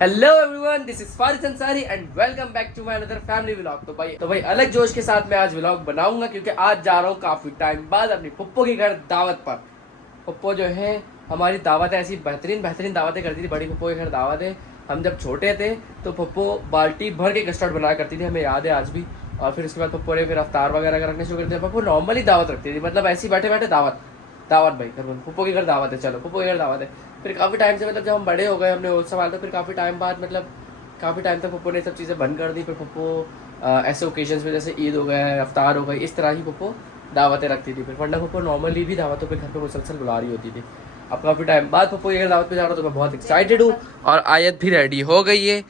Hello everyone, this is Faris Ansari and welcome back to my another family vlog. तो भाई अलग जोश के साथ मैं आज व्लॉग बनाऊंगा क्योंकि आज जा रहा हूँ काफी टाइम बाद अपनी पुप्पो के घर दावत पर। पुप्पो जो है हमारी दावत ऐसी बेहतरीन दावतें करती थी। बड़ी पुप्पो के घर दावत है। हम जब छोटे थे तो पुप्पो बाल्टी भर के कस्टर्ड बनाया करती थी, हमें याद है आज भी। और फिर उसके बाद पुप्पो ने फिर अफ्तार वगैरह रखने शुरू कर दिया। पुप्पो नॉर्मली दावत रखती थी, मतलब ऐसी बैठे बैठे दावत भाई घर में पुप्पो के घर दावत है, चलो पुप्पो के घर दावत है। फिर काफ़ी टाइम से मतलब जब हम बड़े हो गए, हमने होश संभाल, तो फिर काफ़ी टाइम बाद मतलब काफ़ी टाइम तक पुप्पो ने सब चीज़ें बंद कर दी। फिर पुप्पो ऐसे ओकेजन्स में जैसे ईद हो गया, अफ्तार हो गई, इस तरह ही पुप्पो दावतें रखती थी। फिर वरना पुप्पो नॉर्मली भी दावतों पे घर पे मुसलसल बुला रही होती थी। अब काफ़ी टाइम बाद पुप्पो के घर दावत पे जा रहा हूँ तो मैं बहुत एक्साइटेड हूँ। और आयत भी रेडी हो गई है।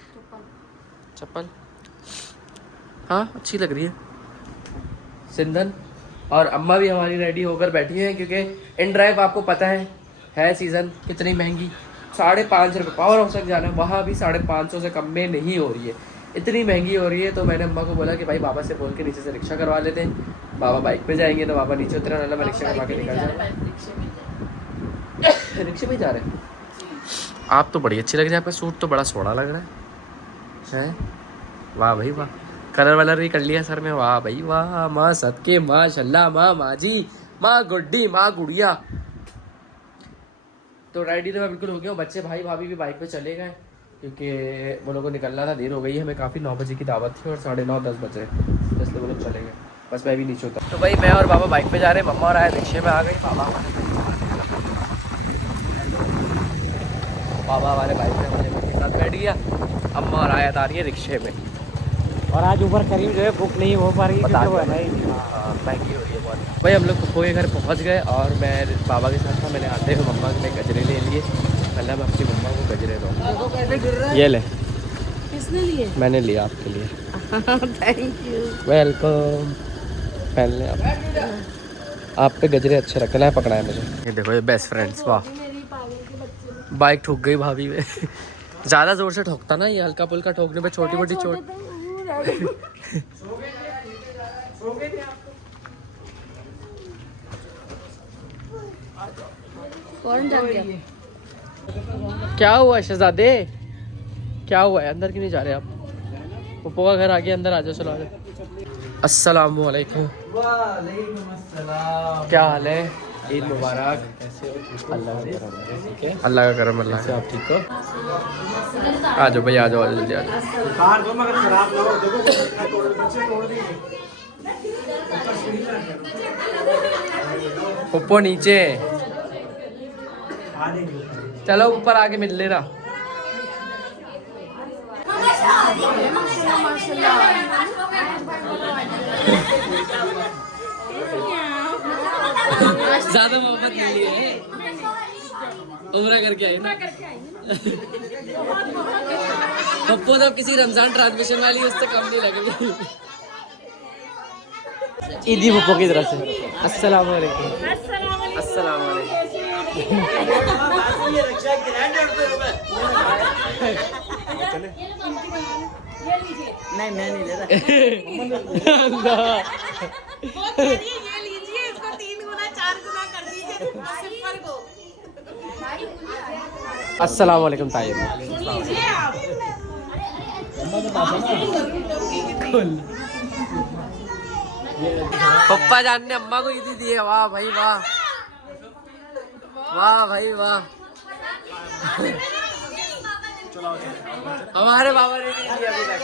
चप्पल हाँ अच्छी लग रही है। सिंधन और अम्मा भी हमारी रेडी होकर बैठी हैं क्योंकि इन ड्राइव आपको पता है सीज़न कितनी महंगी, 550 रुपये। पावर हाउस तक जाना है, वहाँ भी 550 से कम में नहीं हो रही है, इतनी महंगी हो रही है। तो मैंने अम्मा को बोला कि भाई बाबा से बोल के नीचे से रिक्शा करवा लेते हैं। बाबा बाइक पे जाएंगे तो बाबा नीचे उतरे, वाला मैं रिक्शा करवा के निकल जाऊँगा। रिक्शे में जा रहे हैं आप? तो बड़ी अच्छी लग रही है, आपका सूट तो बड़ा सोहना लग रहा है। वाह भाई वाह, कलर वलर भी कर लिया सर में, वाह भाई वाह। माँ सबके माशाल्लाह, माँ माजी, माँ गुड्डी, माँ गुड़िया। तो रेडी तो मैं बिल्कुल हो गया हूँ। बच्चे भाई भाभी भी बाइक पे चले गए क्योंकि वो लोगों को निकलना था, देर हो गई। हमें काफ़ी 9 बजे की दावत थी और 9:30-10 बजे, तो इसलिए वो लोग चले गए। बस मैं भी नीचे उतर। तो भाई मैं और बाबा बाइक पे जा रहे हैं। मम्मा और आया रिक्शे में आ गई। बाबा हमारे बाइक में हमारे के साथ बैठ गया। अम्मा और आयत आ रही है रिक्शे में। और आज ऊपर करीब जो है बुक नहीं हो पा रही है क्योंकि वो है नहीं। महंगी हो रही है बहुत। भाई हम लोग पुप्पो के घर पहुंच गए और मैं बाबा के साथ था। मैंने आते हुए मम्मा के लिए गजरे ले लिए। पहले मैं अपनी मम्मा को गजरे दूँ। ये ले, किसने लिए? मैंने लिया आपके लिए। Thank you. वेलकम। पहन ले आप पे गजरे अच्छे रखना है, पकड़ा है मुझे। ये देखो ये बेस्ट फ्रेंड्स, वाह। बाइक ठुक गई भाभी में। ज़्यादा ज़ोर से ठोकता ना, ये हल्का पुल्का ठोकने पे छोटी मोटी चोट। कौन जा गया? क्या हुआ शहजादे, क्या हुआ है? अंदर क्यों नहीं जा रहे आप? पुप्पो का घर आ गया, अंदर आ जाओ, चलो आ जाओ। अस्सलाम वालेकुम। क्या हाल है? ईद मुबारक। अल्लाह का करम है, ठीक है? अल्लाह का करम। अल्लाह से आप ठीक हो? आ जाओ भैया, आ जाओ जल्दी आ जाओ। पुप्पो नीचे, चलो ऊपर आके मिल लेना। ज्यादा मोहब्बत नहीं ली है, उम्र करके आई ना। पप्पू तो किसी रमजान ट्रांसमिशन वाली उससे कम नहीं लगेगी। ईदी पप्पू की तरफ से अस्सलाम वालेकुम। अस्सलाम वालेकुम। नहीं मैं नहीं ले रहा। इसको 3 गुना 4 गुना कर दीजिए सिफर को। अस्सलाम वालेकुम ताई। पप्पा जान ने अम्मा को ईदी दी है, वाह भाई वाह, वाह भाई वाह। हमारे बाबा ने नहीं दिया अभी तक।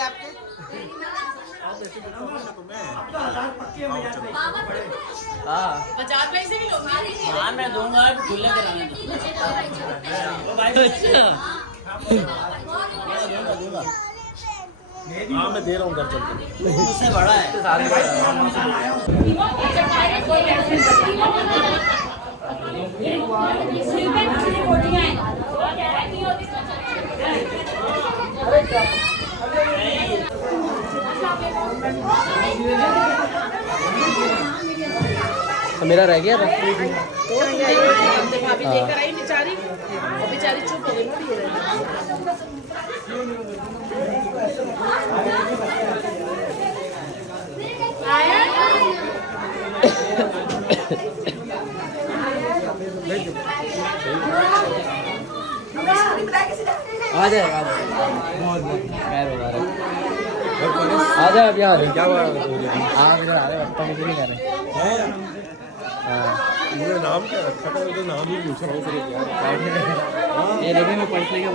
हाँ 50 पैसे भी लोगे? हाँ मैं दूंगा, खुले कराने दूंगा। हाँ मैं दे रहा हूँ घर चलते, उससे बड़ा है सारे। मेरा रह गया था। भाभी लेकर आई बेचारी, और बेचारी चुप हो गई। आ जाएगा बहुत खैर मुबारक आ जाए अभी आ रहे क्या हाँ मुझे आ रहे पप्पा मुझे नहीं कह रहे मुझे नाम क्या रखा था तो नाम ही पूछ रहा हूँ फिर क्या ये देखिए मैं पर्स लेके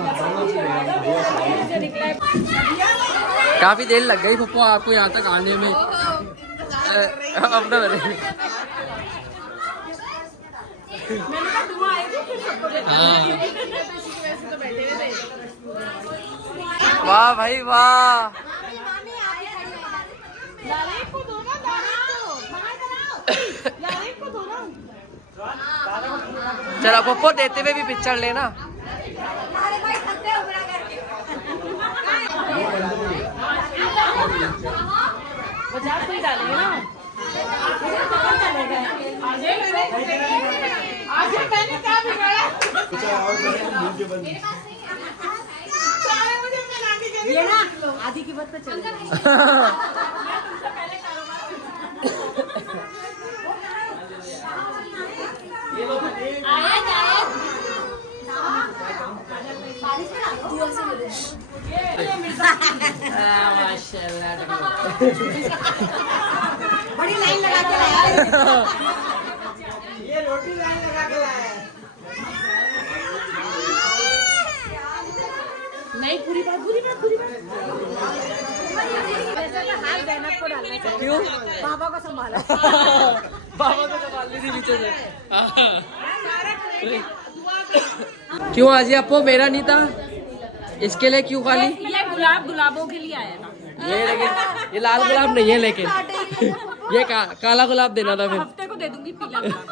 काफी देर लग गई पप्पा आपको यहाँ तक आने में अपना वाह भाई वाह चलो पप्पो देते हुए भी पिक्चर लेना ये ना आधी की बात पे चल बड़ी लाइन लगा के लाया ये रोटी लाइन लगा के लाया नहीं पूरी बात वैसे तो हाल ज़ैनब को डालना चाहिए क्यों पापा को संभाला पापा को संभाल ली थी पीछे से क्यों आज ये आपको मेरा नहीं था इसके लिए क्यों खाली ये गुलाबों के लिए आया था ये लेकिन ये लाल गुलाब नहीं है लेकिन ये काला गुलाब देना था फिर हफ्ते को दे दूंगी पीला गुलाब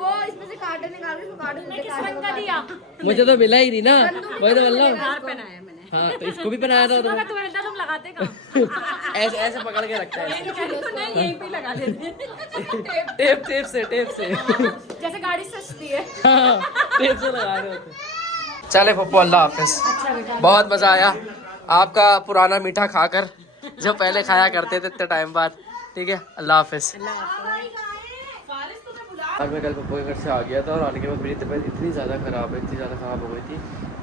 वो इसमें से कार्टन निकाल के उसको कार्टन किस रंग का दिया मुझे तो मिला ही नहीं ना वही तो बोल हार पहनाया मैंने हाँ तो इसको भी पहनाया था तो तुम्हें लगता तुम लगाते कहाँ ऐसे ऐसे पकड़ के रखता है नहीं यहीं पे लगा देते टेप से जैसे गाड़ी सस्ती है हाँ, टेप से लगा रहे होते चले पप्पू अल्लाह हाफिज बहुत मजा आया आपका पुराना मीठा खाकर जो पहले खाया करते थे इतने टाइम बाद ठीक है अल्लाह हाफिज और मैं कल पप्पू के घर से आ गया था और आने के बाद मेरी तबीयत इतनी ज़्यादा ख़राब हो गई थी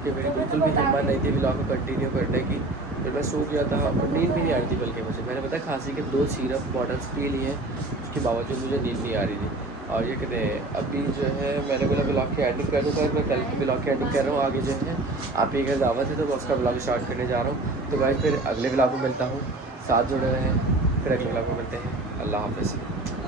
कि मेरी बिल्कुल भी हिम्मत नहीं थी व्लॉग को कंटिन्यू करने की फिर मैं सो गया था और नींद भी नहीं आ रही थी बल्कि मुझे मैंने पता खांसी के 2 सिरप बॉटल्स पी लिए उसके बावजूद मुझे नींद नहीं आ रही थी और ये कहते हैं अभी जो है मैंने बोला ब्लॉग की एडिंग कर दूँगा मैं कल की ब्लॉग की एडिंग कर रहा हूँ आगे जो है आप ही घर दावत है तो मैं उसका ब्लॉग स्टार्ट करने जा रहा हूँ तो भाई फिर अगले ब्लॉग में मिलता हूँ साथ जुड़े रहें फिर अगले ब्लॉग में मिलते हैं अल्लाह हाफिज़।